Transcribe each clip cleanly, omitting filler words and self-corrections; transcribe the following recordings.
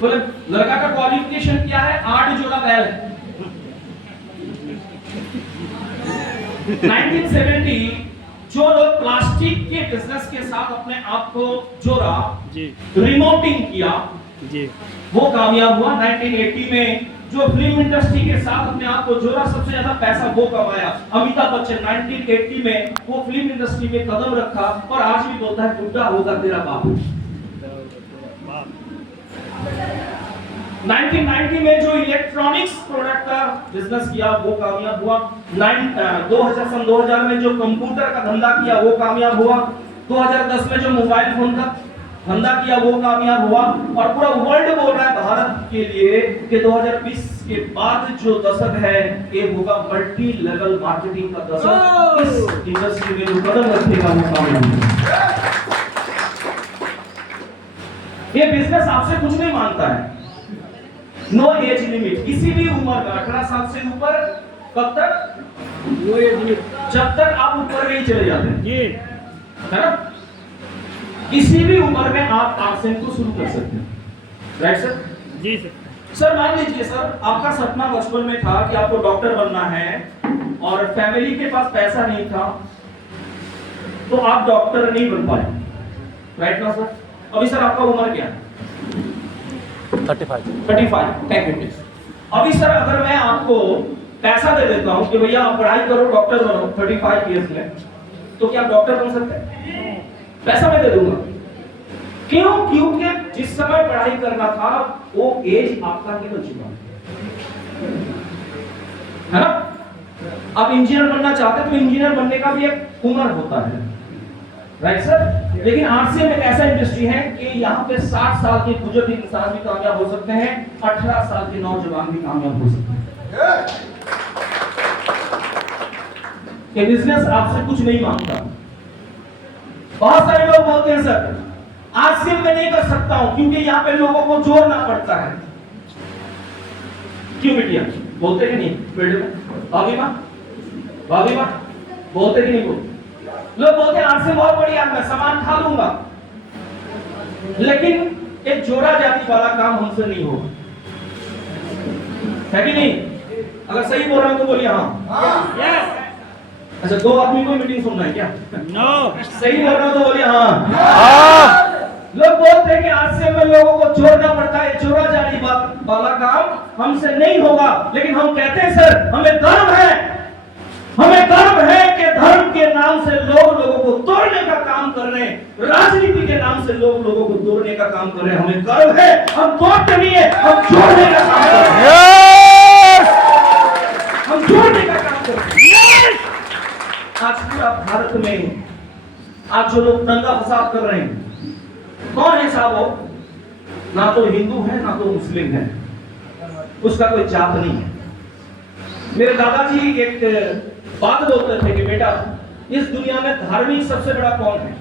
बोले लड़का का क्वालिफिकेशन क्या है? 8 जोड़ा बैल है। 1970 जो लोग प्लास्टिक के बिजनेस के साथ अपने आप को जोड़ा, रिमोटिंग किया, वो कामयाब हुआ। 1980 में जो फिल्म इंडस्ट्री के साथ अपने आप को जोड़ा, सबसे ज्यादा पैसा वो कमाया। अमिताभ बच्चन 1980 में वो फिल्म इंडस्ट्री में कदम रखा और आज भी बोलता है बुढ़ा होगा तेरा बाप। 1990 में जो इलेक्ट्रॉनिक्स प्रोडक्ट का बिजनेस किया वो कामयाब हुआ। 2000 में जो कंप्यूटर का धंधा किया वो कामयाब हुआ। 2010 में जो मोबाइल फोन का धंधा किया वो कामयाब हुआ। और पूरा वर्ल्ड बोल रहा है भारत के लिए कि 2020 के बाद जो दशक है ये होगा मल्टी लेवल मार्केटिंग का दशक। इस इंडस्ट्री में जो कदम रखेगा वो कामयाब होगा। ये बिजनेस आपसे कुछ नहीं मांगता है। नो एज लिमिट, किसी भी उम्र का 18 साल से ऊपर, कब तक? नो एज लिमिट, जब तक आप ऊपर नहीं चले जाते हैं, है ना? किसी भी उम्र में आप आर्ट्स को शुरू कर सकते हैं, राइट सर? जी सर। सर मान लीजिए सर आपका सपना बचपन में था कि आपको डॉक्टर बनना है और फैमिली के पास पैसा नहीं था तो आप डॉक्टर नहीं बन पाए, राइट ना सर? अभी सर आपका उम्र क्या है? 35। Thank you. अभी सर अगर मैं आपको पैसा दे देता हूं कि भैया आप पढ़ाई करो, डॉक्टर बनो 35 इयर्स में, तो क्या आप डॉक्टर बन सकते हैं? पैसा मैं दे दूंगा। क्यों? क्योंकि जिस समय पढ़ाई करना था वो एज आपका निकल चुका है ना? आप इंजीनियर बनना चाहते तो इंजीनियर बनने का भी एक उम्र होता है, राइट सर? लेकिन आरसीएम एक ऐसा इंडस्ट्री है कि यहाँ पे 60 साल के बुजुर्ग इंसान भी कामयाब हो सकते हैं, 18 साल के नौजवान भी कामयाब हो सकते हैं। ये बिजनेस आपसे कुछ नहीं मांगता। बहुत सारे लोग बोलते हैं सर आरसीएम में नहीं कर सकता हूं क्योंकि यहाँ पे लोगों को जोड़ना पड़ता है। क्यों बिटिया? बोलते कि नहीं? फील्ड में भाभी माँ बोलते कि नहीं? बोलते। लोग बोलते हैं आरसीएम बहुत बढ़िया, मैं सामान खा लूंगा, लेकिन एक जोड़ा जाति वाला काम हमसे नहीं होगा, है कि नहीं? अगर सही बोल रहा हूं तो बोलिए हाँ। यस। अच्छा, 2 आदमी को मीटिंग सुनना है क्या? नो। सही बोल रहा हूं तो बोलिए हाँ। लोग बोलते हैं कि आरसीएम में लोगों को जोड़ना पड़ता है, जोड़ा जाति वाला काम हमसे नहीं होगा, लेकिन हम कहते हैं सर हमें गर्व है कि धर्म के नाम से लोग लोगों को तोड़ने का काम कर रहे हैं, राजनीति के नाम से लोग लोगों को तोड़ने का काम कर रहे हैं। हमें गर्व है, हम तोड़ते नहीं है, हम जोड़ने का काम कर रहे हैं। हम जोड़ने का काम कर रहे हैं। आज पूरा भारत में आज जो लोग दंगा फसाद कर रहे हैं, कौन है साहब वो? ना तो हिंदू है ना तो मुस्लिम है, उसका कोई जात नहीं है। मेरे दादाजी एक बात बोलते थे कि बेटा इस दुनिया में धार्मिक सबसे बड़ा कौन है?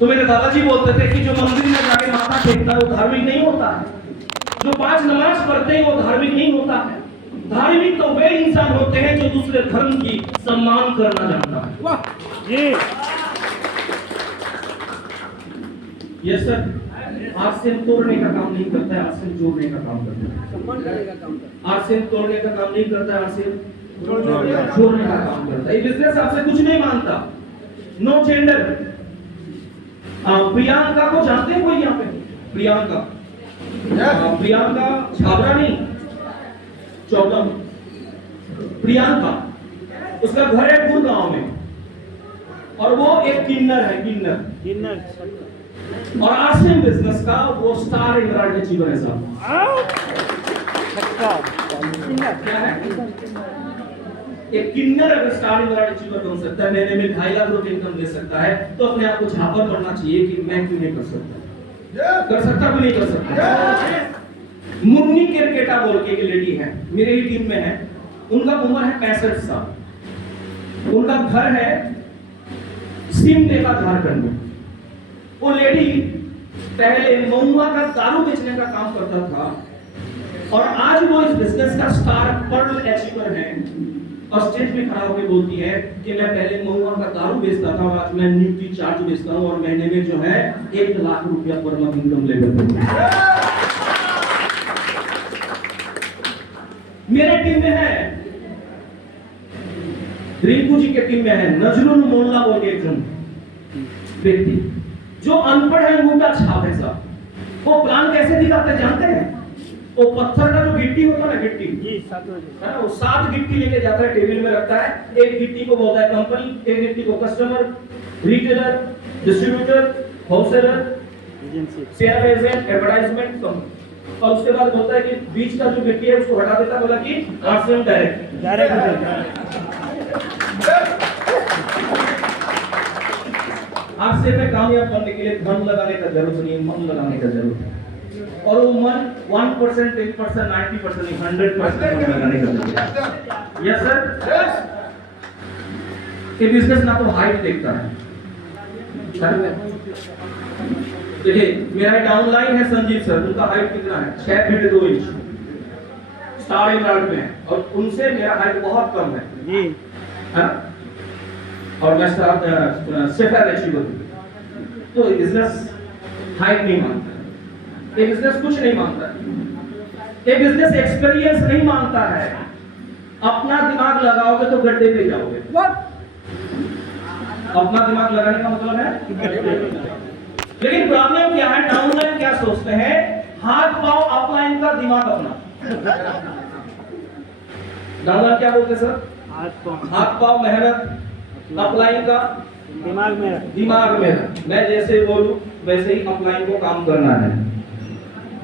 तो मेरे दादाजी बोलते थे कि जो मंदिर में जाके माथा टेकता है वो धार्मिक नहीं होता है, जो 5 नमाज पढ़ते हैं वो धार्मिक नहीं होता है। धार्मिक तो वे इंसान होते हैं जो दूसरे धर्म की सम्मान करना जानता है। वाह जी। Yes sir. आरसीएम तोड़ने का काम नहीं करता है, आरसीएम जोड़ने का काम करता है। सम्मान करने का काम करता है। आरसीएम तोड़ने का काम नहीं करता है, आरसीएम जोड़ने का काम करता है। ये बिजनेस आपसे कुछ नहीं मांगता। No gender. प्रियंका को जानते हैं कोई यहाँ पे? प्रियंका छाबरा नहीं, चौदह। प्रियंका, उसका घर है गुड़गांव में और वो एक किन्नर है, किन्नर। और आरसीएम बिजनेस का वो स्टार एमराल्ड अचीवर है साहब। क्या है? एक किन्नर अगर स्टार एमराल्ड अचीवर बन सकता है, महीने में 2.5 लाख रुपए इनकम दे सकता है, तो अपने आप को झापर करना चाहिए कि मैं क्यों नहीं कर सकता? कर सकता भी नहीं कर सकता। मुन्नी केरकेटा बोल के एक लेडी है, मेरे ही टीम में है, उनका उम्र है 65 साल। उनका घर है सिमडेगा, झारखंड में। वो लेडी पहले महुआ का दारू बेचने का काम करता था और आज वो इस बिजनेस का स्टार पर्ल अचीवर है और स्टेज पे खड़ा होकर बोलती है कि मैं पहले महुआ का दारू बेचता था और आज मैं न्यूट्री चार्ज बेचता हूँ और महीने में जो है 1 लाख रुपया पर मंथ इनकम लेवल पे। मेरे टीम में है, रिंकू जी के टीम में है नजरुल मोल्ला बोल के एक जन व्यक्ति जो अनपढ़ है, अंगूठा छाप है साहब। वो प्लान कैसे दिखाते जानते हैं? वो पत्थर का जो गिट्टी होता है ना, गिट्टी जी, है ना, वो 7 गिट्टी लेके जाता है, टेबल में रखता है। एक गिट्टी को बोलता है कंपनी, एक गिट्टी को customer, retailer, distributor, wholesaler, share agent, advertisement company. और उसके बाद बोलता है कि बीच का जो गिट्टी है उसको हटा देता है, बोला कि आरसीएम डायरेक्ट। आरसीएम में कामयाब बनने के लिए धन लगाने का जरूरत नहीं है, मन लगाने का जरूरत है। और वो मन 1%, 10%, 90% नहीं, 100% मन लगाने का जरूरत है। Yes sir. ये बिजनेस ना तो हाइट देखता है। देखिए मेरा डाउनलाइन है संजीव सर, उनका हाइट कितना है? 6 फीट 2 इंच स्टार एमराल्ड में है और उनसे मेरा हाइट बहुत कम है जी, है? और मैं सेफर अचीवर। तो बिजनेस हाइट नहीं मांगता, ये बिजनेस कुछ नहीं मांगता, ये बिजनेस एक्सपीरियंस नहीं मांगता है। अपना दिमाग लगाओगे तो गड्ढे पे जाओगे। अपना दिमाग लगाने का मतलब है, लेकिन प्रॉब्लम क्या है, डाउनलाइन क्या सोचते हैं? हाथ पांव अपलाइन का, दिमाग अपना। डाउनलाइन क्या बोलते सर? हाथ पांव मेहनत, अपलाइन का दिमाग मेरा। दिमाग मेरा, मैं जैसे बोलूं वैसे ही अपलाइन को काम करना है,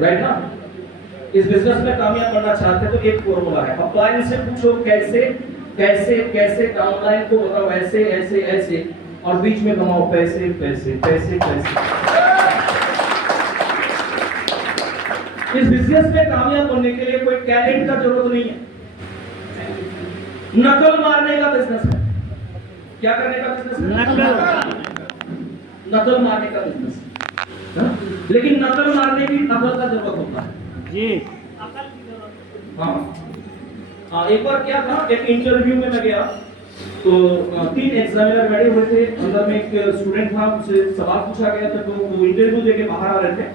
राइट ना? इस बिजनेस में कामयाब बनना चाहते हैं तो एक फॉर्मूला है, अपलाइन से पूछो कैसे कैसे कैसे, डाउनलाइन को बताओ ऐसे ऐसे ऐसे, और बीच में कमाओ पैसे पैसे पैसे पैसे। इस बिजनेस में कामयाब बनने के लिए कोई टैलेंट का जरूरत नहीं है, नकल मारने का बिजनेस है। क्या करने का बिजनेस है? नकल मारने का बिजनेस है। लेकिन नकल मारने की अकल का जरूरत होता है जी। हाँ, एक बार क्या था, एक इंटरव्यू में मैं गया तो 3 एग्जामिनर बैठे हुए थे, अंदर में एक स्टूडेंट था, उससे सवाल पूछा गया था, तो वो इंटरव्यू देके बाहर आ रहे थे।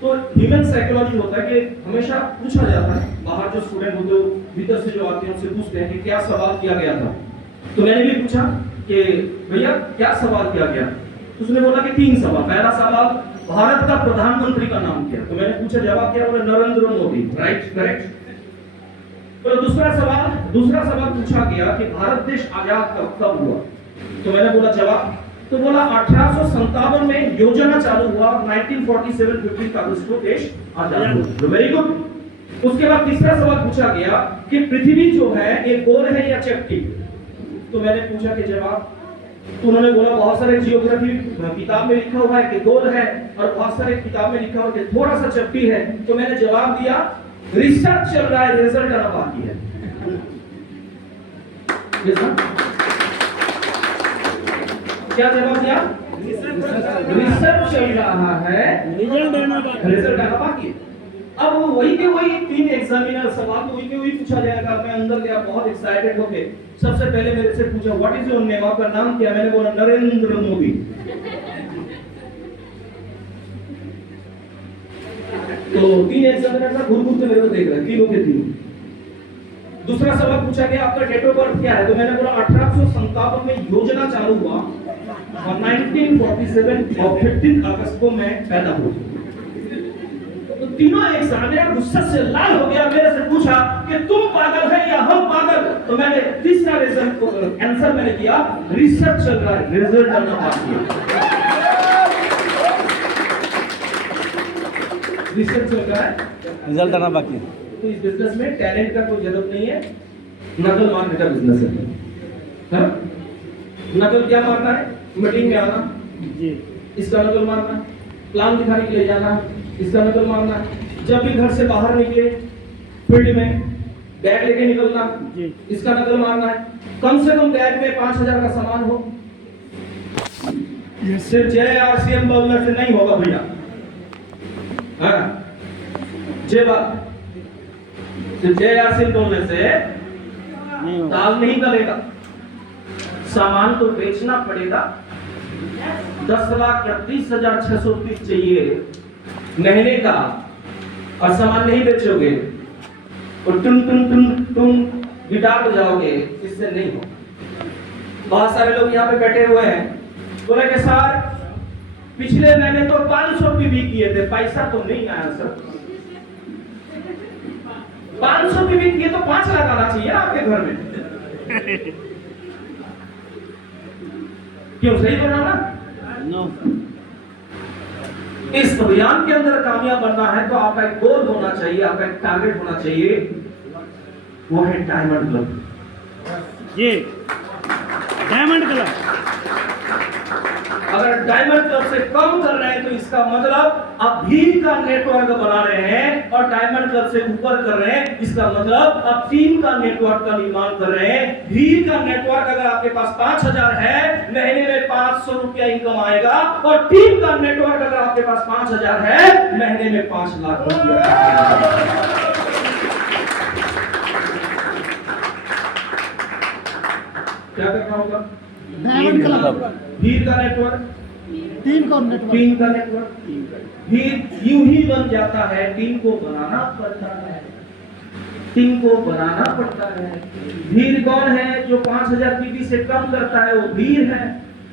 तो ह्यूमन साइकोलॉजी होता है कि हमेशा पूछा जाता है, बाहर जो स्टूडेंट होते हैं भीतर से जो आते हैं उनसे पूछते हैं कि क्या सवाल किया गया था। तो मैंने भी पूछा कि भैया क्या सवाल किया गया? उसने बोला कि 3 सवाल। पहला सवाल, भारत का प्रधानमंत्री का नाम क्या? तो मैंने पूछा जवाब क्या? बोले नरेंद्र मोदी। Right, correct. तो दूसरा सवाल पूछा गया कि भारत देश आजाद कब हुआ? तो मैंने बोला जवाब, तो बोला 1857 में योजना चालू हुआ, 1947 15 अगस्त को देश आजाद हुआ। Very good. उसके बाद तीसरा सवाल पूछा गया कि पृथ्वी जो है ये गोल है या चपटी? तो मैंने पूछा कि जवाब, तो उन्होंने बोला बहुत सारे जियोग्राफी किताब में लिखा हुआ है कि गोल है और बहुत सारे किताब में लिखा हुआ है कि थोड़ा सा चपटी है। तो मैंने जवाब दिया रिसर्च चल रहा है, रिजल्ट आना बाकी है। क्या जवाब दिया? रिसर्च चल रहा है, रिजल्ट आना बाकी है। अब वही के वही 3 एग्जामिनर सवाल तो वही के वही पूछा जाएगा। मैं अंदर गया बहुत एक्साइटेड होके, सबसे पहले मेरे से पूछा व्हाट इज योर नेम, आपका नाम क्या? मैंने बोला नरेंद्र मोदी। तो 3 एग्जामिनर ना घूर घूर के मेरे को देख रहे, तीनों के तीनों। दूसरा सवाल पूछा गया आपका डेट ऑफ बर्थ क्या है? तो मैंने बोला 1857 में योजना चालू हुआ और 1947 और 15 अगस्त को मैं पैदा हुआ। तो तीनों एग्जामिनर गुस्से से लाल हो गया, मेरे से पूछा कि तुम पागल है या हम पागल? तो मैंने तीसरा आंसर मैंने किया रिसर्च चल रहा है, रिजल्ट आना बाकी है। रिसर्च चल रहा है, रिजल्ट आना बाकी है। तो इस बिजनेस में टैलेंट का कोई जरूरत नहीं है, नकल मारने का बिजनेस है। नकल क्या मारना है? मीटिंग में आना जी, इसका नकल मारना, प्लान दिखाने के लिए जाना, इसका नकल मारना, जब भी घर से बाहर निकले फील्ड में बैग लेके निकलना जी, इसका नकल मारना है। कम से कम बैग में 5000 का सामान हो। सिर्फ जय आरसीएम बोलने से नहीं होगा भैया। जय बात, सिर्फ जय आरसीएम बोलने से दाल नहीं गलेगा, सामान तो बेचना पड़ेगा। 10,38,630 चाहिए महीने का, और सामान नहीं बेचोगे और तुम गिटार बजाओगे, इससे नहीं हो। बहुत सारे लोग यहाँ पे बैठे हुए हैं, बोले कि सर पिछले महीने तो 500 पीवी किए थे, पैसा तो नहीं आया सर। 500 पीवी किए तो 5 लाख आना चाहिए आपके घर में। क्यों, सही बोल रहा हूं ना? इस अभियान के अंदर कामयाब बनना है तो आपका एक गोल होना चाहिए, आपका एक टारगेट होना चाहिए, वो है डायमंड क्लब। ये डायमंड क्लब। अगर डायमंड क्लब से कम कर रहे हैं तो इसका मतलब आप भीड़ का नेटवर्क बना रहे हैं, और डायमंड क्लब से ऊपर कर रहे हैं, इसका मतलब आप टीम का नेटवर्क का निर्माण कर रहे हैं। भीड़ का नेटवर्क अगर आपके पास 5,000 है, महीने में 500 रुपया इनकम आएगा, और टीम का नेटवर्क अगर आपके पास 5,000 है, महीने में 5 लाख रुपया। क्या करना होगा? डायमंड क्लब, भीड़ का नेटवर्क, टीम का नेटवर्क। भीड़ यूं ही बन जाता है, टीम को बनाना पड़ता है, भीड़ कौन है? जो 5,000 पीपी से कम करता है वो भीड़ है।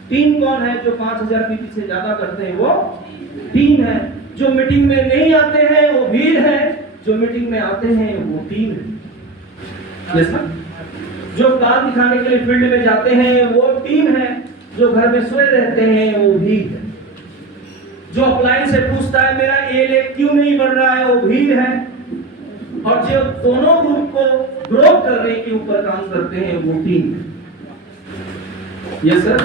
टीम कौन है? जो 5,000 पीपी से ज्यादा करते हैं वो टीम है। जो मीटिंग में नहीं आते हैं वो भीड़ है, जो मीटिंग में आते हैं वो टीम है। जैसा जो काम दिखाने के लिए फील्ड में जाते हैं वो टीम है, जो घर में सोए रहते हैं वो भीड़ है। जो अपलाइन से पूछता है मेरा एल क्यों नहीं बढ़ रहा है, वो भीड़ है। और जो दोनों ग्रुप को ग्रो करने के ऊपर काम करते हैं वो टीम है। यस सर,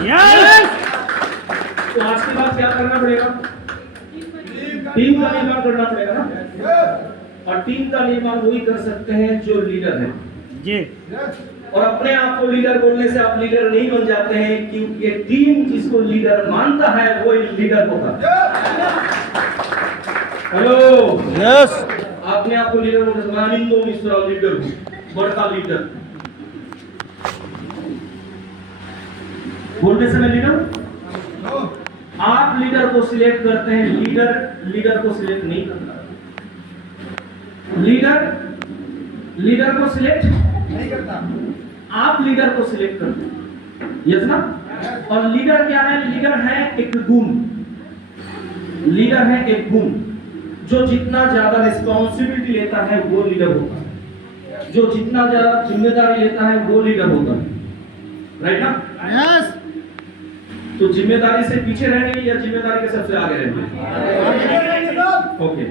तो आज के बाद क्या करना पड़ेगा? टीम का निर्माण करना पड़ेगा ना। और टीम का निर्माण वही कर सकते हैं जो लीडर है जी। और अपने आप को लीडर बोलने से आप लीडर नहीं बन जाते हैं, क्योंकि टीम जिसको लीडर मानता है वो लीडर होता है। Hello, yes. आपने आपको लीडर बोलने से मानिंदो मिश्रा लीडर हूं, बड़का लीडर बोलने से मैं लीडर। आप लीडर को सिलेक्ट करते हैं, लीडर को सिलेक्ट नहीं करता। लीडर को सिलेक्ट नहीं करता, आप लीडर को सिलेक्ट करते हैं। यस ना? और लीडर क्या है? लीडर है एक गुण, जो जितना ज्यादा रिस्पॉन्सिबिलिटी लेता है वो लीडर होता है, जो जितना ज्यादा जिम्मेदारी लेता है वो लीडर होता है। राइट ना? यस। तो जिम्मेदारी से पीछे रहने या जिम्मेदारी के सबसे आगे रहने? ओके।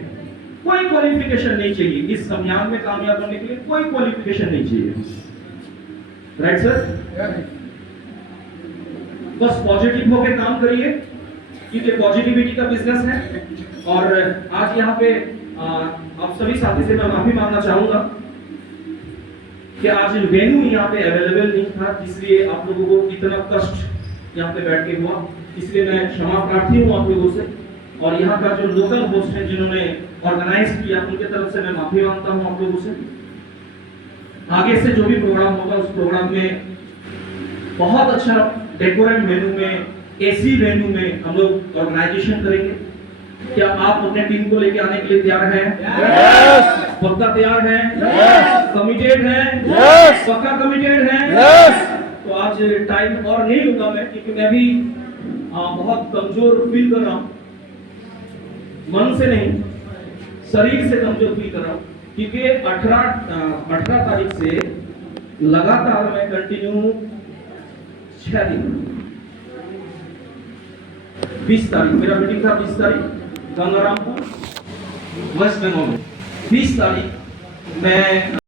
कोई क्वालिफिकेशन नहीं चाहिए इस अभियान में कामयाब होने के लिए, कोई क्वालिफिकेशन नहीं चाहिए। Right sir? बस पॉजिटिव होकर काम करिए, क्योंकि पॉजिटिविटी का बिजनेस है। और आज यहाँ पे आप सभी साथी से मैं माफी मांगना चाहूंगा कि आज वेन्यू यहाँ पे अवेलेबल नहीं था, इसलिए आप लोगों को इतना कष्ट यहाँ पे बैठ के हुआ, इसलिए मैं क्षमा प्रार्थी हूँ आप लोगों से। और यहाँ का जो लोकल होस्ट है जिन्होंने ऑर्गेनाइज किया, उनके तरफ से मैं माफी मांगता हूँ आप लोगों से। आगे से जो भी प्रोग्राम होगा उस प्रोग्राम में बहुत अच्छा डेकोरेट वेन्यू में, एसी वेन्यू में हम लोग ऑर्गेनाइजेशन करेंगे। क्या आप अपने टीम को लेके आने के लिए तैयार हैं? यस। पक्का तैयार हैं? यस। कमिटेड हैं? यस। पक्का कमिटेड हैं? यस। तो आज टाइम और नहीं लूंगा मैं, क्योंकि मैं भी बहुत कमजोर फील कर रहा हूँ, मन से नहीं शरीर से कमजोर फील कर रहा हूँ, क्योंकि 18 तारीख से लगातार मैं कंटिन्यू 6 दिन, 20 तारीख मेरा मीटिंग था, 20 तारीख गंगारामपुर वेस्ट बंगाल में, 20 तारीख मैं